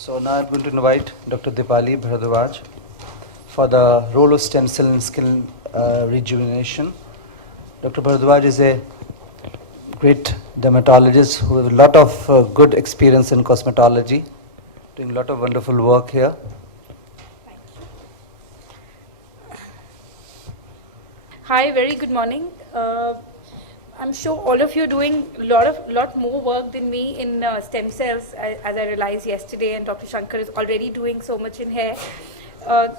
So now I'm going to invite Dr. Dipali Bharadwaj for the role of stem cell in skin rejuvenation. Dr. Bharadwaj is a great dermatologist who has a lot of good experience in cosmetology, doing a lot of wonderful work here. Hi, very good morning. I'm sure all of you are doing a lot more work than me in stem cells, as I realized yesterday, and Dr. Shankar is already doing so much in hair.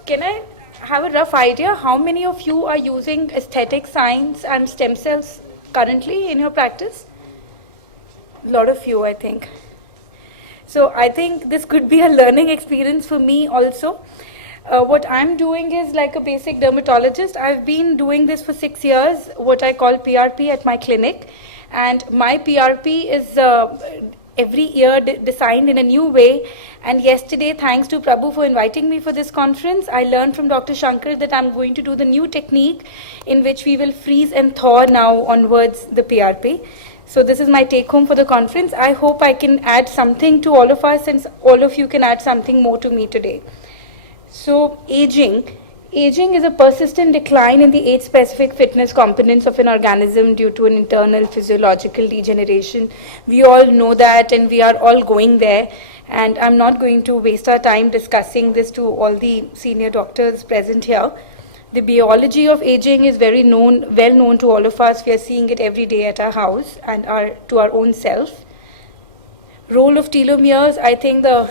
Can I have a rough idea how many of you are using aesthetic science and stem cells currently in your practice? A lot of you, I think. So I think this could be a learning experience for me also. What I'm doing is like a basic dermatologist. I've been doing this for 6 years, what I call PRP at my clinic. And my PRP is every year designed in a new way. And yesterday, thanks to Prabhu for inviting me for this conference, I learned from Dr. Shankar that I'm going to do the new technique in which we will freeze and thaw now onwards the PRP. So this is my take home for the conference. I hope I can add something to all of us, since all of you can add something more to me today. So aging is a persistent decline in the age-specific fitness components of an organism due to an internal physiological degeneration. We all know that, and we are all going there. And I'm not going to waste our time discussing this to all the senior doctors present here. The biology of aging is well known to all of us. We are seeing it every day at our house and to our own self. Role of telomeres, I think the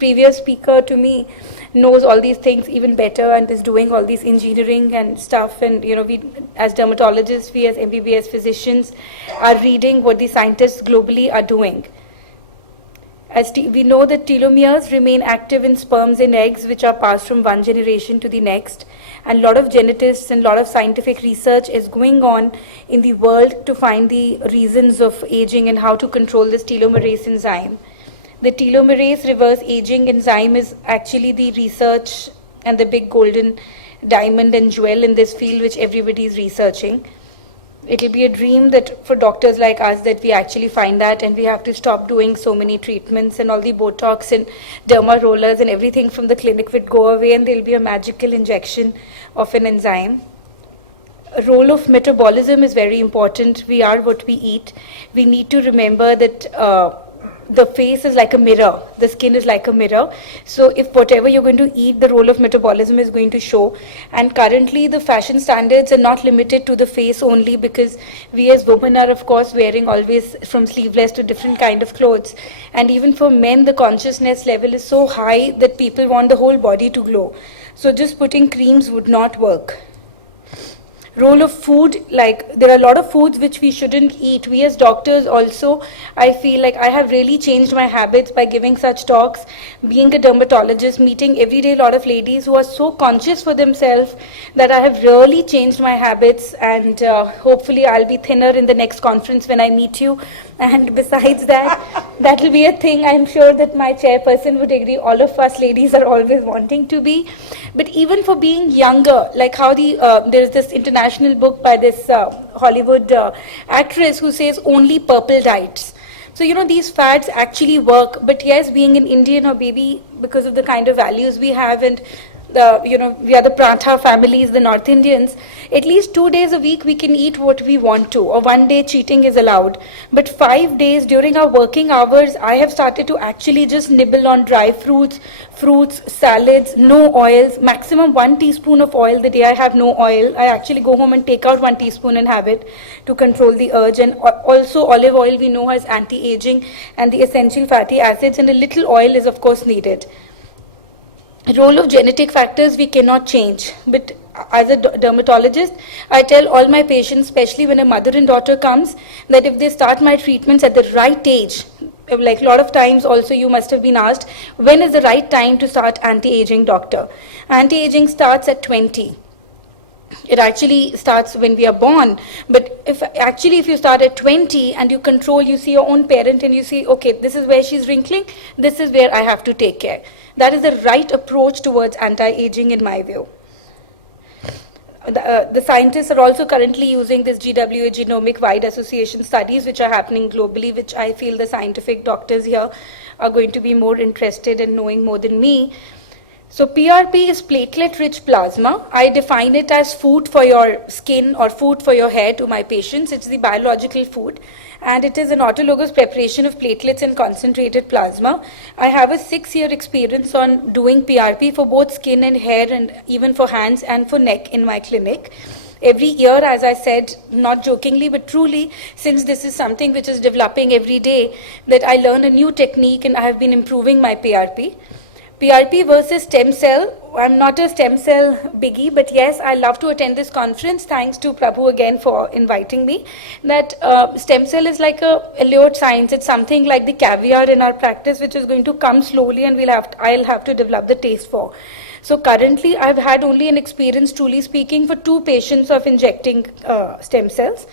previous speaker to me knows all these things even better and is doing all these engineering and stuff. And we as dermatologists, we as MBBS physicians are reading what the scientists globally are doing. We know that telomeres remain active in sperms and eggs, which are passed from one generation to the next. And a lot of geneticists and a lot of scientific research is going on in the world to find the reasons of aging and how to control this telomerase enzyme. The telomerase reverse aging enzyme is actually the research and the big golden diamond and jewel in this field which everybody is researching. It will be a dream that for doctors like us that we actually find that, and we have to stop doing so many treatments, and all the Botox and derma rollers and everything from the clinic would go away, and there will be a magical injection of an enzyme. Role of metabolism is very important. We are what we eat. We need to remember that the face is like a mirror, the skin is like a mirror. So if whatever you're going to eat, the role of metabolism is going to show. And currently the fashion standards are not limited to the face only, because we as women are of course wearing always from sleeveless to different kind of clothes. And even for men, the consciousness level is so high that people want the whole body to glow. So just putting creams would not work. Role of food, like there are a lot of foods which we shouldn't eat. We as doctors also, I feel like I have really changed my habits by giving such talks, being a dermatologist, meeting every day a lot of ladies who are so conscious for themselves that I have really changed my habits. And hopefully I'll be thinner in the next conference when I meet you. And besides that, that will be a thing I'm sure that my chairperson would agree, all of us ladies are always wanting to be. But even for being younger, like how there's this international book by this Hollywood actress who says only purple diets. So, these fads actually work. But yes, being an Indian, or maybe because of the kind of values we have, and we are the Prantha families, the North Indians, at least 2 days a week we can eat what we want to, or 1 day cheating is allowed. But 5 days during our working hours, I have started to actually just nibble on dry fruits, salads, no oils, maximum 1 teaspoon of oil. The day I have no oil, I actually go home and take out 1 teaspoon and have it to control the urge. And also olive oil we know has anti-aging and the essential fatty acids, and a little oil is of course needed. Role of genetic factors we cannot change, but as a dermatologist, I tell all my patients, especially when a mother and daughter comes, that if they start my treatments at the right age, like a lot of times also you must have been asked, when is the right time to start anti-aging, doctor? Anti-aging starts at 20. It actually starts when we are born, but if you start at 20 and you control, you see your own parent and you see, okay, this is where she's wrinkling, this is where I have to take care. That is the right approach towards anti-aging in my view. the scientists are also currently using this GWA genomic wide association studies which are happening globally, which I feel the scientific doctors here are going to be more interested in knowing more than me. So PRP is platelet-rich plasma. I define it as food for your skin or food for your hair to my patients. It's the biological food, and it is an autologous preparation of platelets and concentrated plasma. I have a 6-year experience on doing PRP for both skin and hair, and even for hands and for neck in my clinic. Every year, as I said, not jokingly but truly, since this is something which is developing every day, that I learn a new technique and I have been improving my PRP. PRP versus stem cell. I'm not a stem cell biggie, but yes, I love to attend this conference. Thanks to Prabhu again for inviting me. That stem cell is like a allured science. It's something like the caviar in our practice, which is going to come slowly, and I'll have to develop the taste for. So currently, I've had only an experience, truly speaking, for 2 patients of injecting stem cells.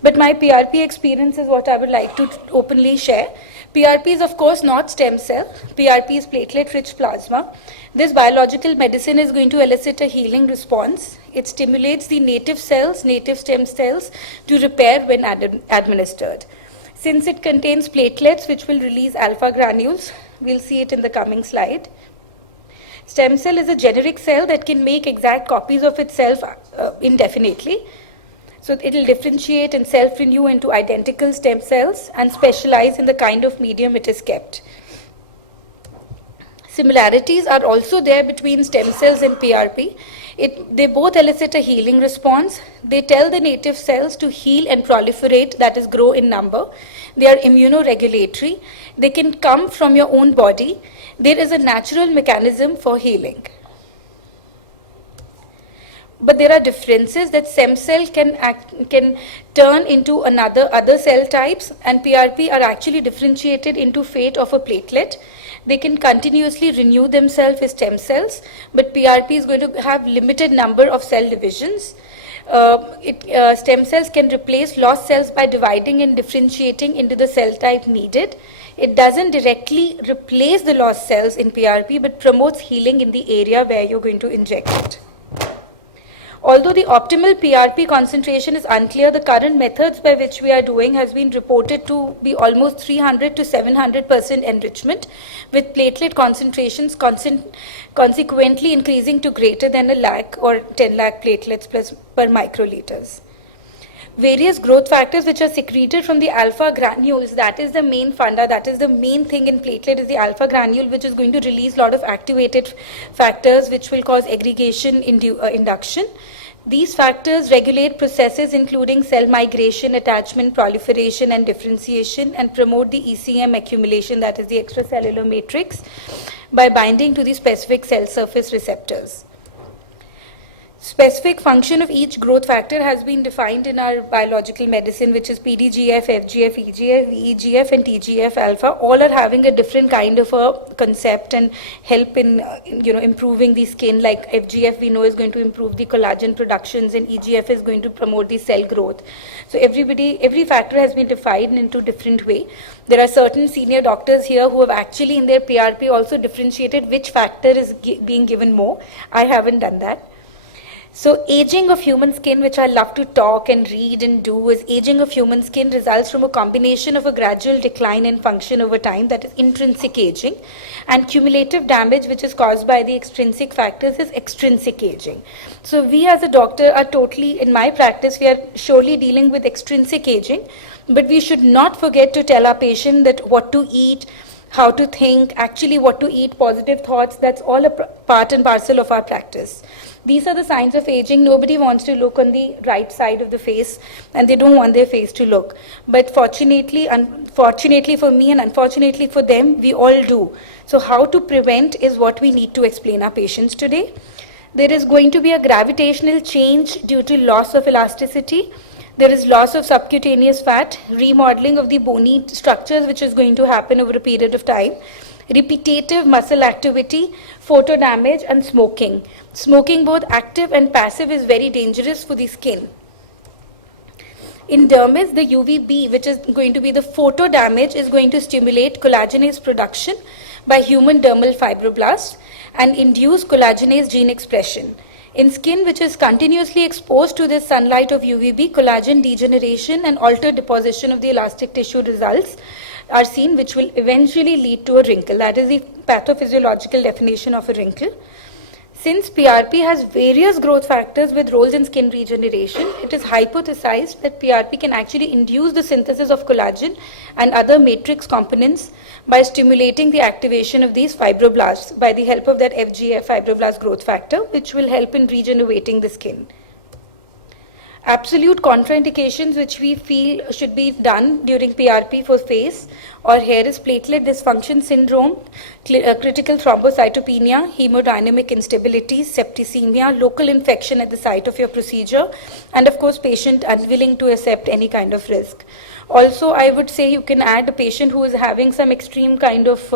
But my PRP experience is what I would like to openly share. PRP is of course not stem cell. PRP is platelet-rich plasma. This biological medicine is going to elicit a healing response. It stimulates the native cells, native stem cells, to repair when administered. Since it contains platelets which will release alpha granules, we'll see it in the coming slide. Stem cell is a generic cell that can make exact copies of itself indefinitely. So it will differentiate and self-renew into identical stem cells and specialize in the kind of medium it is kept. Similarities are also there between stem cells and PRP. They both elicit a healing response. They tell the native cells to heal and proliferate, that is, grow in number. They are immunoregulatory. They can come from your own body. There is a natural mechanism for healing. But there are differences that stem cell can turn into other cell types, and PRP are actually differentiated into fate of a platelet. They can continuously renew themselves as stem cells, but PRP is going to have limited number of cell divisions. Stem cells can replace lost cells by dividing and differentiating into the cell type needed. It doesn't directly replace the lost cells in PRP, but promotes healing in the area where you're going to inject it. Although the optimal PRP concentration is unclear, the current methods by which we are doing has been reported to be almost 300 to 700% enrichment, with platelet concentrations consequently increasing to greater than 1 lakh or 10 lakh platelets per microliters. Various growth factors which are secreted from the alpha granules, that is the main funda, that is the main thing in platelet, is the alpha granule, which is going to release a lot of activated factors which will cause aggregation induction. These factors regulate processes including cell migration, attachment, proliferation, and differentiation, and promote the ECM accumulation, that is the extracellular matrix, by binding to the specific cell surface receptors. Specific function of each growth factor has been defined in our biological medicine, which is PDGF, FGF, EGF, VEGF, and TGF alpha. All are having a different kind of a concept and help in improving the skin. Like FGF, we know, is going to improve the collagen productions, and EGF is going to promote the cell growth. So every factor has been defined into different way. There are certain senior doctors here who have actually in their PRP also differentiated which factor is being given more. I haven't done that. So aging of human skin, which I love to talk and read and do, is aging of human skin results from a combination of a gradual decline in function over time, that is intrinsic aging, and cumulative damage, which is caused by the extrinsic factors, is extrinsic aging. So we as a doctor are totally, in my practice, we are surely dealing with extrinsic aging, but we should not forget to tell our patient that what to eat, how to think, actually what to eat, positive thoughts, that's all a part and parcel of our practice. These are the signs of aging. Nobody wants to look on the right side of the face, and they don't want their face to look. But unfortunately for me and unfortunately for them, we all do. So how to prevent is what we need to explain our patients today. There is going to be a gravitational change due to loss of elasticity. There is loss of subcutaneous fat, remodeling of the bony structures, which is going to happen over a period of time. Repetitive muscle activity, photo damage, and smoking. Smoking, both active and passive, is very dangerous for the skin. In dermis, the UVB, which is going to be the photo damage, is going to stimulate collagenase production by human dermal fibroblasts and induce collagenase gene expression. In skin which is continuously exposed to the sunlight of UVB, collagen degeneration and altered deposition of the elastic tissue results are seen, which will eventually lead to a wrinkle. That is the pathophysiological definition of a wrinkle. Since PRP has various growth factors with roles in skin regeneration, it is hypothesized that PRP can actually induce the synthesis of collagen and other matrix components by stimulating the activation of these fibroblasts by the help of that FGF, fibroblast growth factor, which will help in regenerating the skin. Absolute contraindications which we feel should be done during PRP for face or hair is platelet dysfunction syndrome, critical thrombocytopenia, hemodynamic instability, septicemia, local infection at the site of your procedure, and of course patient unwilling to accept any kind of risk. Also, I would say you can add a patient who is having some extreme kind of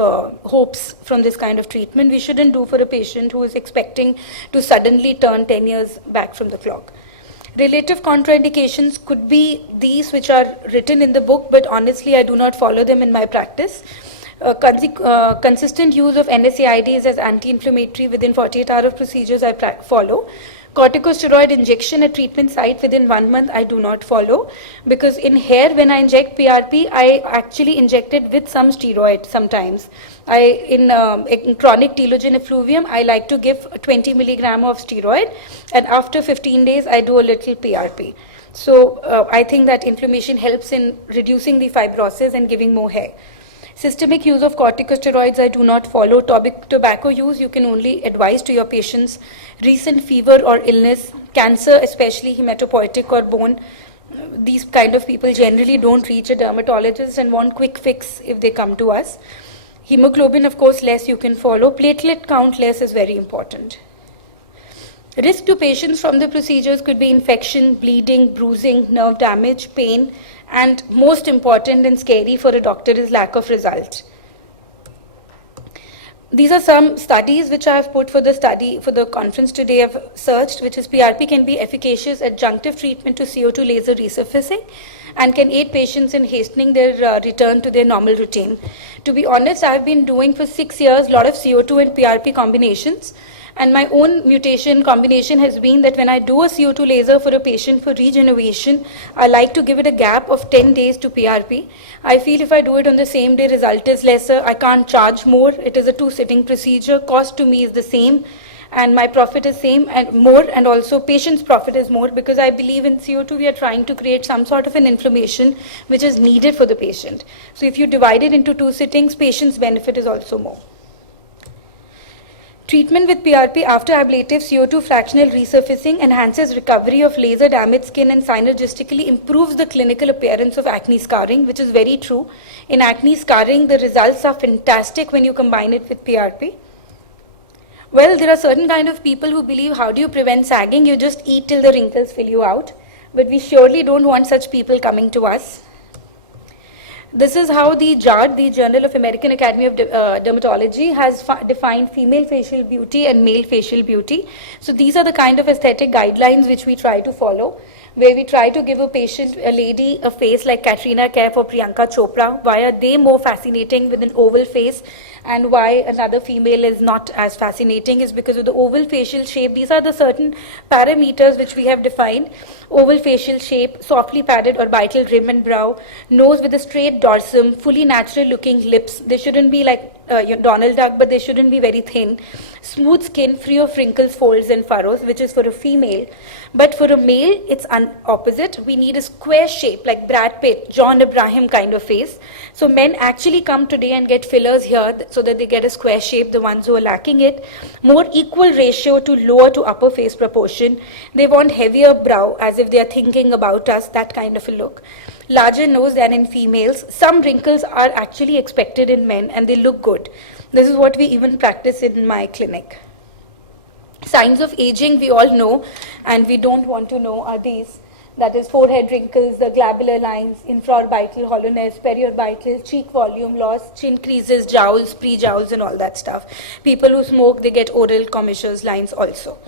hopes from this kind of treatment. We shouldn't do for a patient who is expecting to suddenly turn 10 years back from the clock. Relative contraindications could be these which are written in the book, but honestly I do not follow them in my practice. Consistent use of NSAIDs as anti-inflammatory within 48 hours of procedures I follow. Corticosteroid injection at treatment site within 1 month I do not follow, because in hair when I inject PRP I actually inject it with some steroid sometimes. In chronic telogen effluvium I like to give 20 milligram of steroid, and after 15 days I do a little PRP. So I think that inflammation helps in reducing the fibrosis and giving more hair. Systemic use of corticosteroids I do not follow. Tobacco use you can only advise to your patients. Recent fever or illness, cancer especially hematopoietic or bone, these kind of people generally don't reach a dermatologist and want quick fix if they come to us. Hemoglobin of course less you can follow. Platelet count less is very important. Risk to patients from the procedures could be infection, bleeding, bruising, nerve damage, pain, and most important and scary for a doctor is lack of result. These are some studies which I have put for the conference today. I've searched, which is PRP can be efficacious adjunctive treatment to CO2 laser resurfacing and can aid patients in hastening their return to their normal routine. To be honest, I've been doing for 6 years a lot of CO2 and PRP combinations. And my own mutation combination has been that when I do a CO2 laser for a patient for regeneration, I like to give it a gap of 10 days to PRP. I feel if I do it on the same day, result is lesser. I can't charge more. It is a 2-sitting procedure. Cost to me is the same. And my profit is same and more, and also patient's profit is more, because I believe in CO2 we are trying to create some sort of an inflammation which is needed for the patient. So if you divide it into 2 sittings, patient's benefit is also more. Treatment with PRP after ablative CO2 fractional resurfacing enhances recovery of laser damaged skin and synergistically improves the clinical appearance of acne scarring, which is very true. In acne scarring, the results are fantastic when you combine it with PRP. Well, there are certain kind of people who believe, how do you prevent sagging? You just eat till the wrinkles fill you out. But we surely don't want such people coming to us. This is how the JAD, the Journal of American Academy of Dermatology, has defined female facial beauty and male facial beauty. So these are the kind of aesthetic guidelines which we try to follow, where we try to give a patient, a lady, a face like Katrina Kaif or Priyanka Chopra. Why are they more fascinating with an oval face, and why another female is not as fascinating is because of the oval facial shape. These are the certain parameters which we have defined. Oval facial shape, softly padded orbital rim and brow, nose with a straight dorsum, fully natural looking lips. They shouldn't be like Donald Duck, but they shouldn't be very thin. Smooth skin, free of wrinkles, folds and furrows, which is for a female. But for a male, it's opposite. We need a square shape like Brad Pitt, John Abraham kind of face. So men actually come today and get fillers here so that they get a square shape, the ones who are lacking it. More equal ratio to lower to upper face proportion. They want heavier brow, as if they are thinking about us, that kind of a look. Larger nose than in females. Some wrinkles are actually expected in men and they look good. This is what we even practice in my clinic. Signs of aging we all know and we don't want to know are these. That is forehead wrinkles, the glabellar lines, infraorbital hollowness, periorbital, cheek volume loss, chin creases, jowls, pre-jowls and all that stuff. People who smoke, they get oral commissures lines also.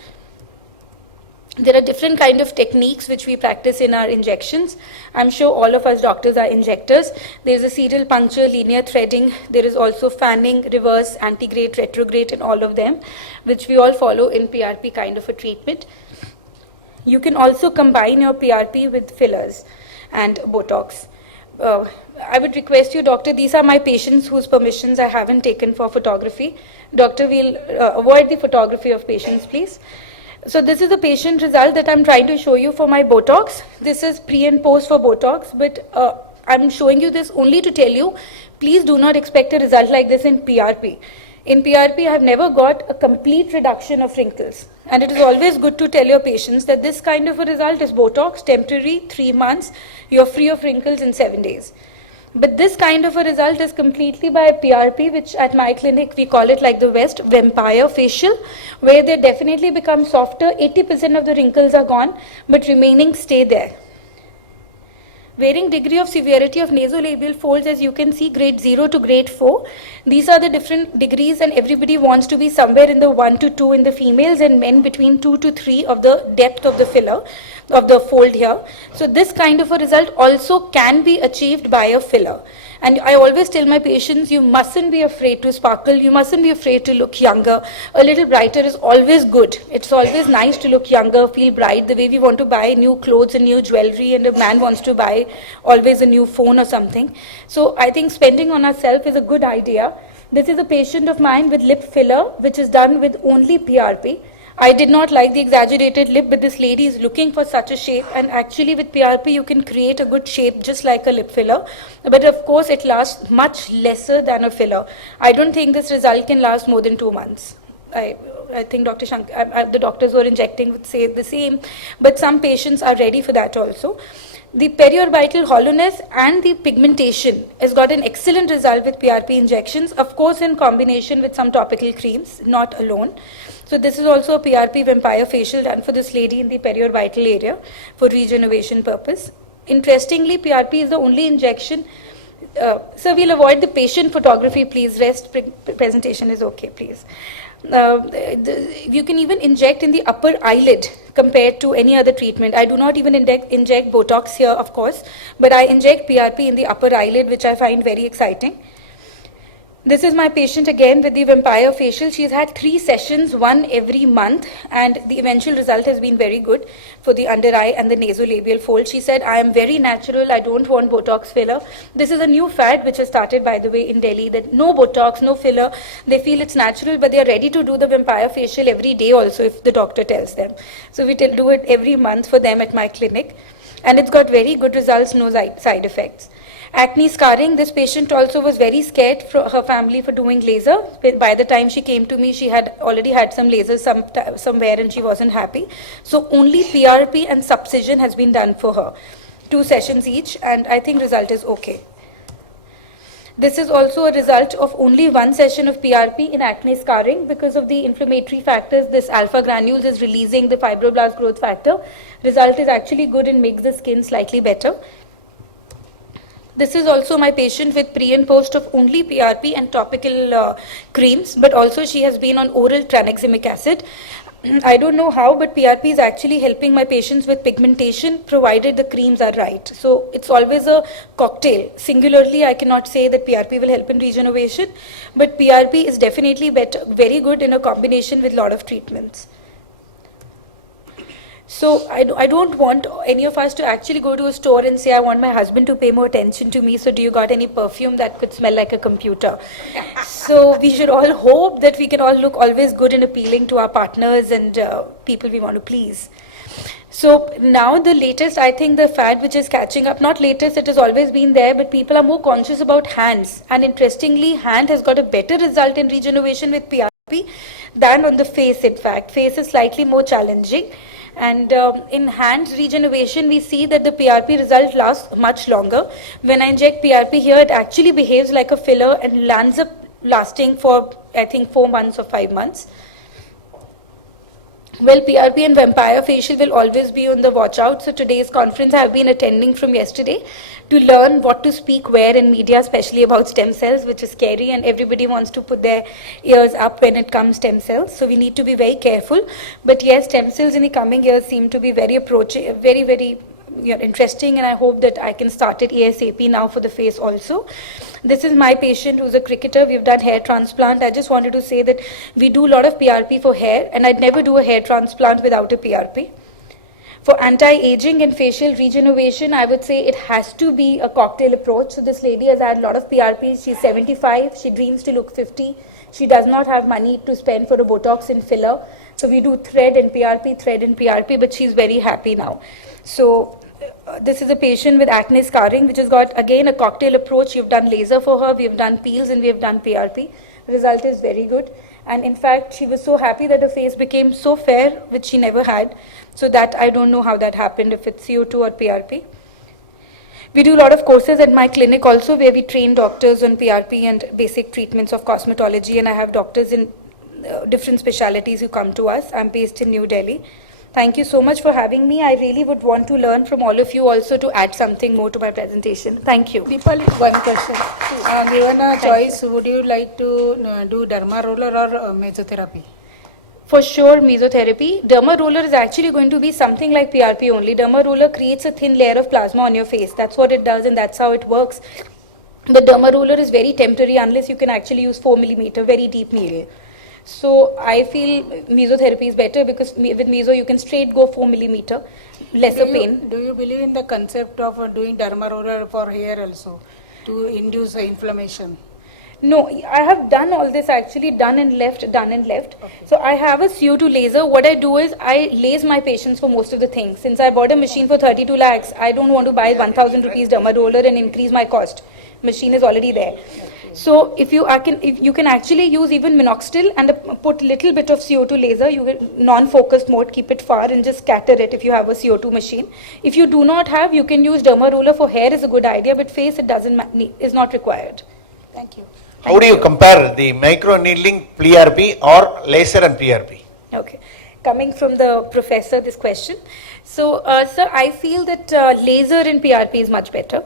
There are different kind of techniques which we practice in our injections. I'm sure all of us doctors are injectors. There's a serial puncture, linear threading. There is also fanning, reverse, antegrade, retrograde, and all of them, which we all follow in PRP kind of a treatment. You can also combine your PRP with fillers and Botox. I would request you, doctor, these are my patients whose permissions I haven't taken for photography. Doctor, we'll avoid the photography of patients, please. So this is a patient result that I'm trying to show you for my Botox. This is pre and post for Botox, but I'm showing you this only to tell you, please do not expect a result like this in PRP. In PRP, I have never got a complete reduction of wrinkles. And it is always good to tell your patients that this kind of a result is Botox, temporary, 3 months, you're free of wrinkles in 7 days. But this kind of a result is completely by PRP, which at my clinic we call it like the West, vampire facial, where they definitely become softer, 80% of the wrinkles are gone, but remaining stay there. Varying degree of severity of nasolabial folds, as you can see, grade 0 to grade 4. These are the different degrees, and everybody wants to be somewhere in the 1 to 2 in the females, and men between 2 to 3 of the depth of the filler, of the fold here. So this kind of a result also can be achieved by a filler. And I always tell my patients, you mustn't be afraid to sparkle, you mustn't be afraid to look younger. A little brighter is always good. It's always nice to look younger, feel bright, the way we want to buy new clothes and new jewelry, and a man wants to buy always a new phone or something. So I think spending on ourselves is a good idea. This is a patient of mine with lip filler, which is done with only PRP. I did not like the exaggerated lip, but this lady is looking for such a shape, and actually with PRP you can create a good shape just like a lip filler, but of course it lasts much lesser than a filler. I don't think this result can last more than 2 months. I think Dr. Shankar, the doctors who are injecting would say the same, but some patients are ready for that also. The periorbital hollowness and the pigmentation has got an excellent result with PRP injections, of course in combination with some topical creams, not alone. So this is also a PRP vampire facial done for this lady in the periorbital area for regeneration purpose. Interestingly, PRP is the only injection. So we'll avoid the patient photography, please. Rest presentation is okay, please. You can even inject in the upper eyelid compared to any other treatment. I do not even inject Botox here, of course, but I inject PRP in the upper eyelid, which I find very exciting. This is my patient again with the vampire facial. She's had 3 sessions, 1 every month, and the eventual result has been very good for the under eye and the nasolabial fold. She said, I am very natural, I don't want Botox filler. This is a new fad which has started, by the way, in Delhi, that no Botox, no filler. They feel it's natural, but they are ready to do the vampire facial every day also if the doctor tells them. So we do it every month for them at my clinic, and it's got very good results, no side effects. Acne scarring, this patient also was very scared for her family for doing laser. By the time she came to me, she had already had some lasers somewhere and she wasn't happy. So only PRP and subcision has been done for her. 2 sessions each, and I think result is okay. This is also a result of only 1 session of PRP in acne scarring. Because of the inflammatory factors, this alpha granules is releasing the fibroblast growth factor. Result is actually good and makes the skin slightly better. This is also my patient with pre and post of only PRP and topical creams, but also she has been on oral tranexamic acid. I don't know how, but PRP is actually helping my patients with pigmentation, provided the creams are right. So it's always a cocktail. Singularly, I cannot say that PRP will help in regeneration, but PRP is definitely better, very good in a combination with a lot of treatments. So I don't want any of us to actually go to a store and say, I want my husband to pay more attention to me, so do you got any perfume that could smell like a computer? So we should all hope that we can all look always good and appealing to our partners and people we want to please. So now the latest, I think the fad which is catching up, not latest, it has always been there, but people are more conscious about hands. And interestingly, hand has got a better result in regeneration with PRP than on the face, in fact. Face is slightly more challenging. And in hand regeneration, we see that the PRP result lasts much longer. When I inject PRP here, it actually behaves like a filler and lands up lasting for, I think, 4 months or 5 months. Well, PRP and vampire facial will always be on the watch out. So today's conference I have been attending from yesterday to learn what to speak where in media, especially about stem cells, which is scary, and everybody wants to put their ears up when it comes stem cells. So we need to be very careful. But yes, stem cells in the coming years seem to be very very interesting, and I hope that I can start it ASAP now for the face also. This is my patient who's a cricketer. We've done hair transplant. I just wanted to say that we do a lot of PRP for hair, and I'd never do a hair transplant without a PRP. For anti-aging and facial regeneration, I would say it has to be a cocktail approach. So this lady has had a lot of PRPs. She's 75. She dreams to look 50. She does not have money to spend for a Botox and filler. So we do thread and PRP, but she's very happy now. So this is a patient with acne scarring, which has got, again, a cocktail approach. We've done laser for her, we've done peels, and we've done PRP. The result is very good. And in fact, she was so happy that her face became so fair, which she never had. So that, I don't know how that happened, if it's CO2 or PRP. We do a lot of courses at my clinic also, where we train doctors on PRP and basic treatments of cosmetology. And I have doctors in different specialities who come to us. I'm based in New Delhi. Thank you so much for having me. I really would want to learn from all of you also to add something more to my presentation. Thank you. Deepali, one question. Given a choice, would you like to do derma roller or mesotherapy? For sure, mesotherapy. Derma roller is actually going to be something like PRP only. Derma roller creates a thin layer of plasma on your face. That's what it does, and that's how it works. But derma roller is very temporary unless you can actually use 4 millimeter, very deep needle. So I feel mesotherapy is better because with meso you can straight go 4 millimeter, lesser pain. Do you believe in the concept of doing derma roller for hair also to induce inflammation? No, I have done all this actually, done and left. Okay. So I have a CO2 laser. What I do is I laze my patients for most of the things. Since I bought a machine for 32 lakhs, I don't want to buy 1,000 rupees derma roller and increase my cost. Machine is already there. So if you can actually use even minoxidil and put little bit of CO2 laser, you will non-focused mode, keep it far and just scatter it if you have a CO2 machine. If you do not have, you can use derma roller for hair is a good idea, but face it is not required. Thank you. How do you compare the micro needling PRP or laser and PRP? Okay. Coming from the professor, this question. So, sir, I feel that laser in PRP is much better.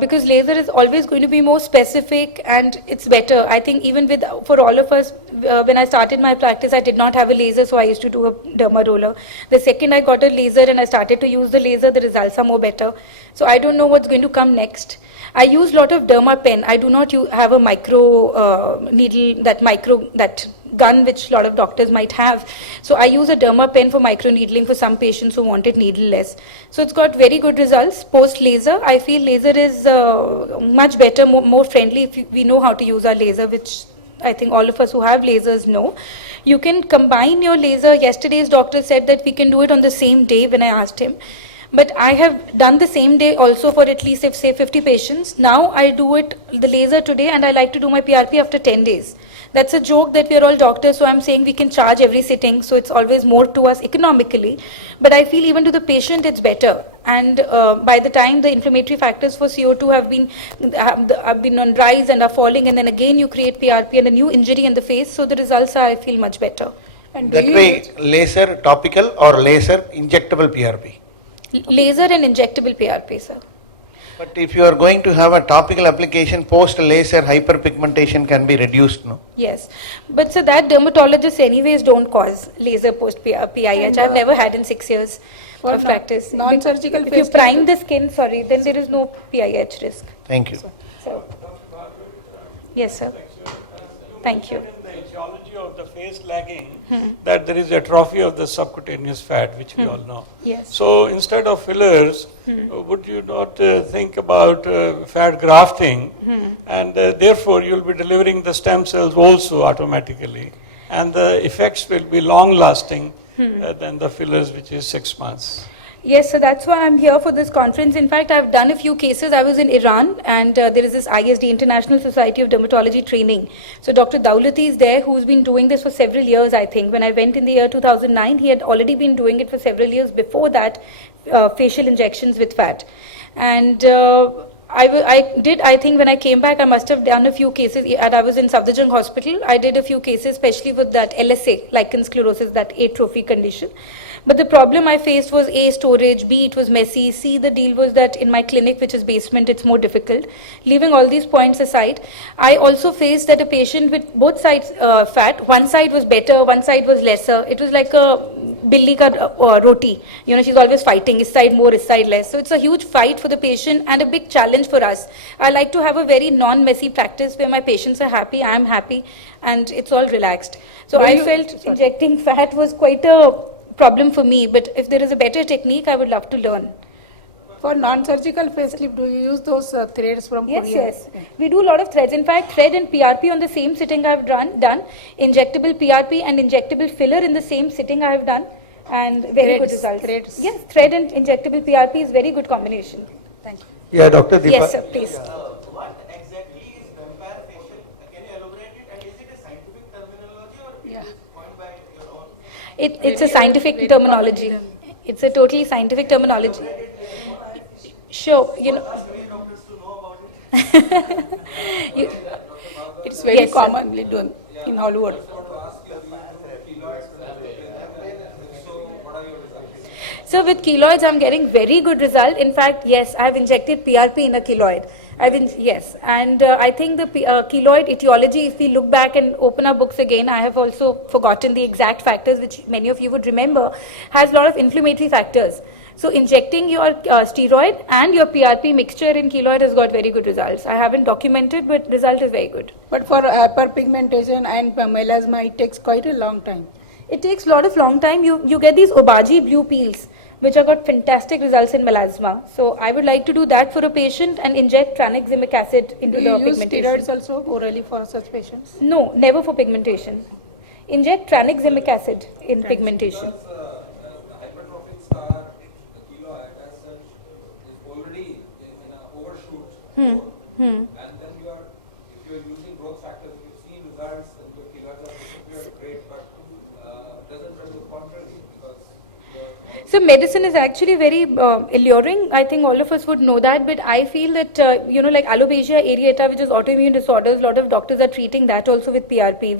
Because laser is always going to be more specific and it's better. I think even for all of us, when I started my practice, I did not have a laser, so I used to do a derma roller. The second I got a laser and I started to use the laser, the results are more better. So I don't know what's going to come next. I use a lot of derma pen. I do not have a micro needle, that gun which a lot of doctors might have. So I use a derma pen for micro needling for some patients who wanted needleless. So it's got very good results. Post laser, I feel laser is much better, more friendly if we know how to use our laser, which I think all of us who have lasers know. You can combine your laser. Yesterday's doctor said that we can do it on the same day when I asked him. But I have done the same day also for at least, say, 50 patients. Now I do the laser today, and I like to do my PRP after 10 days. That's a joke that we are all doctors, so I'm saying we can charge every sitting, so it's always more to us economically. But I feel even to the patient, it's better. And by the time the inflammatory factors for CO2 have been on rise and are falling, and then again you create PRP and a new injury in the face, so the results are, I feel, much better. And That way, laser topical or laser injectable PRP? Laser and injectable PRP, sir. But if you are going to have a topical application, post-laser hyperpigmentation can be reduced, no? Yes. But so that dermatologists anyways don't cause laser post-PIH. I've never had in 6 years of practice. Non-surgical If you prime the skin, then there is no PIH risk. Thank you. So, yes, sir. Thank you. The etiology of the face lagging, that there is atrophy of the subcutaneous fat, which we all know. Yes. So instead of fillers, would you not think about fat grafting? And therefore you'll be delivering the stem cells also automatically. And the effects will be long lasting than the fillers, which is 6 months. Yes, so that's why I'm here for this conference. In fact, I've done a few cases. I was in Iran, and there is this ISD, International Society of Dermatology training. So Dr. Dawlati is there, who's been doing this for several years, I think. When I went in the year 2009, he had already been doing it for several years before that, facial injections with fat. And I think when I came back, I must have done a few cases, and I was in Safdarjung Hospital. I did a few cases, especially with that LSA, lichen sclerosis, that atrophy condition. But the problem I faced was A, storage, B, it was messy, C, the deal was that in my clinic, which is basement, it's more difficult. Leaving all these points aside, I also faced that a patient with both sides fat, one side was better, one side was lesser. It was like a billi ka roti. You know, she's always fighting, his side more, his side less. So it's a huge fight for the patient and a big challenge for us. I like to have a very non-messy practice where my patients are happy, I'm happy, and it's all relaxed. So I felt injecting fat was quite a problem for me, but if there is a better technique, I would love to learn. For non-surgical facelift, do you use those threads from Yes, Korea? yes. We do a lot of threads. In fact, thread and PRP on the same sitting I've done. Injectable PRP and injectable filler in the same sitting I've done. And very good Threads, results. threads. Yes, thread and injectable PRP is very good combination. Thank you. Yeah, Dr. Deepa. Yes, sir, please. What exactly is vampire facial? Can you elaborate it? And is it a scientific terminology or Yeah. is it coined by your own? It's a scientific terminology. It's a totally scientific terminology. Sure, you know. you, It's very Yes, sir. commonly done in Hollywood. So with keloids, I'm getting very good result. In fact, yes, I have injected PRP in a keloid. Yes, and I think the keloid etiology, if we look back and open our books again, I have also forgotten the exact factors, which many of you would remember, has a lot of inflammatory factors. So injecting your steroid and your PRP mixture in keloid has got very good results. I haven't documented, but result is very good. But for hyperpigmentation and melasma, it takes quite a long time. It takes a lot of long time. You get these Obagi blue peels, which have got fantastic results in melasma. So I would like to do that for a patient and inject tranexamic acid into Do the you use pigmentation. steroids also orally for such patients? No, never for pigmentation. Inject tranexamic acid in pigmentation. Hypertrophic scar, the keloid as such is already in an overshoot mode. And then if you are using growth factors, you've seen results and your keloids are disappeared, great, but doesn't tell the contrary because So medicine is actually very alluring. I think all of us would know that, but I feel that, like alopecia areata, which is autoimmune disorders, a lot of doctors are treating that also with PRP.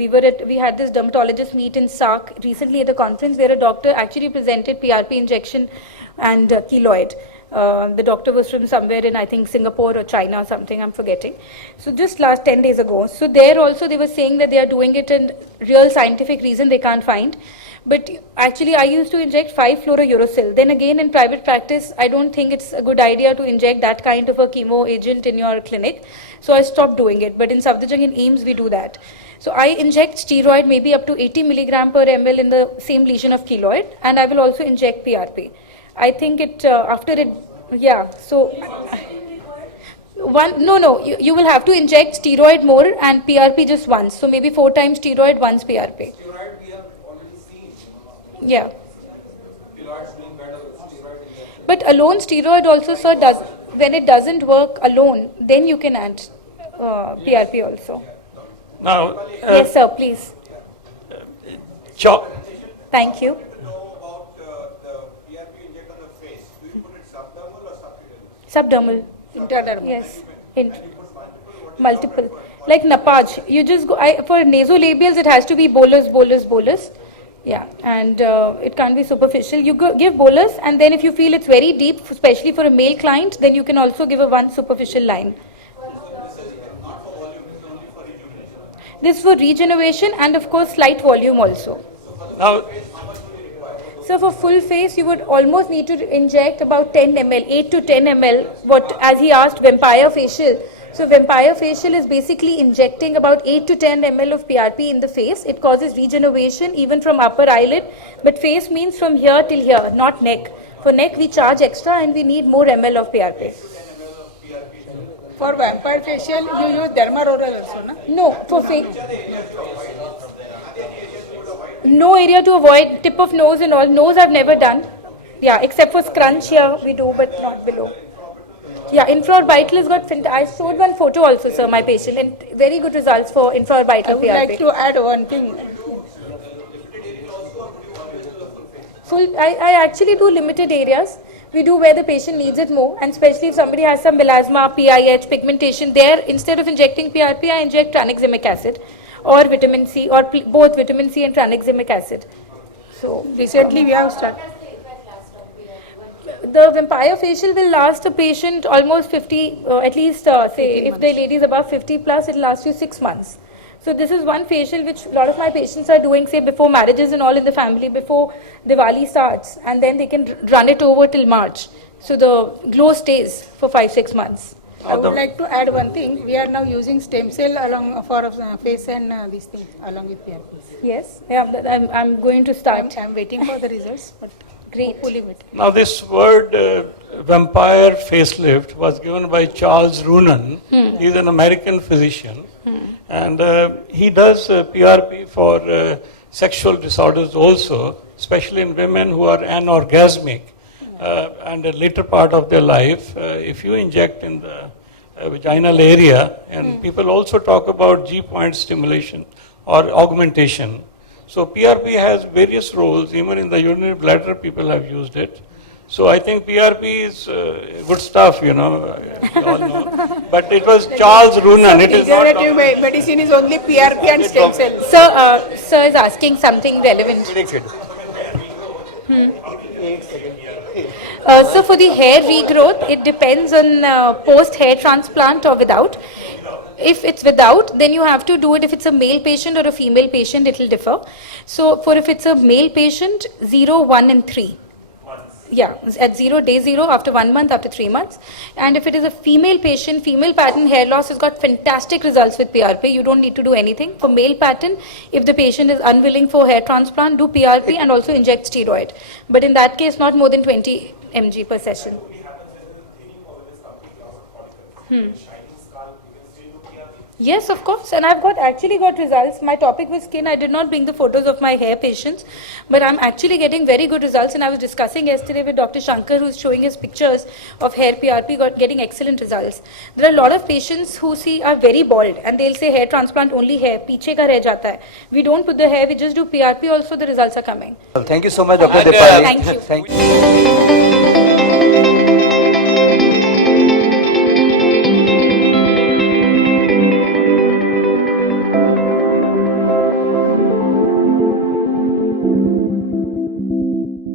We had this dermatologist meet in SARC recently at a conference where a doctor actually presented PRP injection and keloid. The doctor was from somewhere in, I think, Singapore or China or something, I'm forgetting. So just last 10 days ago. So there also they were saying that they are doing it and real scientific reason they can't find. But actually, I used to inject 5-fluorouracil. Then again, in private practice, I don't think it's a good idea to inject that kind of a chemo agent in your clinic. So I stopped doing it. But in Safdarjung and AIIMS, we do that. So I inject steroid maybe up to 80 milligram per ml in the same lesion of keloid. And I will also inject PRP. I think it, after it, yeah. So, you will have to inject steroid more and PRP just once. So maybe 4 times steroid, once PRP. steroid we have already seen, Yeah. keloids doing better with steroid injection. But alone steroid also, sir, when it doesn't work alone, then you can add PRP also. Now, Yes, sir, please. Thank you. To know about the PRP inject on the face, do you put it subdermal or subcutaneous? Subdermal. Intradermal. Yes. Multiple. Like Napaj. You just go, for nasolabials, it has to be bolus. Yeah. And it can't be superficial. You give bolus, and then if you feel it's very deep, especially for a male client, then you can also give a one superficial line. This is for regeneration and of course slight volume also. now, So for full face, you would almost need to inject about 10 ml, 8 to 10 ml, as he asked, vampire facial. So vampire facial is basically injecting about 8 to 10 ml of PRP in the face. It causes regeneration even from upper eyelid, but face means from here till here, not neck. For neck, we charge extra and we need more ml of PRP. For vampire facial, you use dermaroller also, no? No, for face. No area to avoid, tip of nose and all. Nose I've never done. Yeah, except for scrunch here we do, but not below. Yeah, infraorbital has got, I showed one photo also, sir, my patient, and very good results for infraorbital I would PRP. like to add one thing. I actually do limited areas. We do where the patient needs it more, and especially if somebody has some melasma, PIH, pigmentation, there instead of injecting PRP, I inject tranexamic acid or vitamin C, or both vitamin C and tranexamic acid. So Recently, we have started. the vampire facial will last a patient almost 50, at least say if the lady is above 50 plus, it will last you 6 months. So this is one facial which a lot of my patients are doing, say before marriages and all in the family, before Diwali starts, and then they can run it over till March. So the glow stays for 5-6 months. I would like to add one thing. We are now using stem cell along for face and these things along with PRP. Yes, yeah, but I'm going to start. I'm waiting for the results, but Great. hopefully wait. Now, this word vampire facelift was given by Charles Roonan. He's an American physician, and he does PRP for sexual disorders also, especially in women who are anorgasmic. And the later part of their life, if you inject in the vaginal area, and people also talk about G-point stimulation or augmentation. So PRP has various roles, even in the urinary bladder people have used it. So I think PRP is good stuff, you know, you all know. But it was Charles Roonan, it is not... Regenerative medicine is only PRP and stem cells. Sir is asking something relevant. So for the hair regrowth, it depends on post-hair transplant or without. If it's without, then you have to do it. If it's a male patient or a female patient, it will differ. So for if it's a male patient, 0, 1 and 3. Yeah, at 0, day 0, after 1 month, after 3 months. And if it is a female patient, female pattern hair loss has got fantastic results with PRP. You don't need to do anything. For male pattern, if the patient is unwilling for hair transplant, do PRP and also inject steroid. But in that case, not more than 20 mg per session. Yes, of course, and I've actually got results. My topic was skin. I did not bring the photos of my hair patients, but I'm actually getting very good results. And I was discussing yesterday with Dr. Shankar, who's showing his pictures of hair PRP, getting excellent results. There are a lot of patients who are very bald, and they'll say hair transplant only hair, पीछे का रह जाता है. We don't put the hair, we just do PRP. Also, the results are coming. Well, thank you so much, Dr. And, Dipali. Thank you. Thank you.